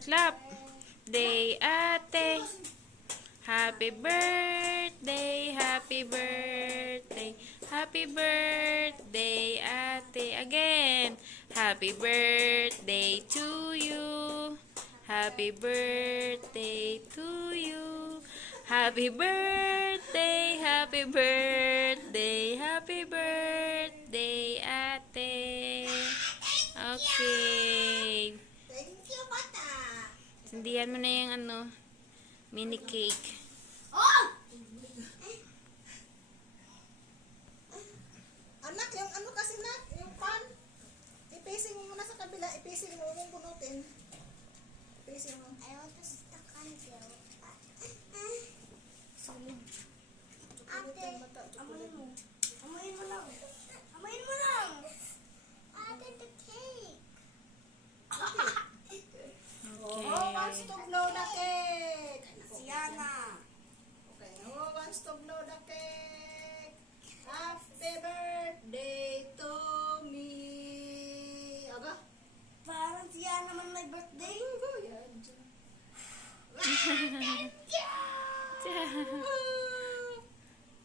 Clap. Day ate. Happy birthday, happy birthday, happy birthday, ate. Again. Happy birthday to you. Happy birthday to you. Happy birthday, happy birthday, happy birthday, ate. Okay. Thank you, bata. Sindihan mo na yung mini cake. Oh! Anak, yung kasi na, yung pan. Ipacing mo muna sa kabila, ipacing mo, huwag mong bunutin.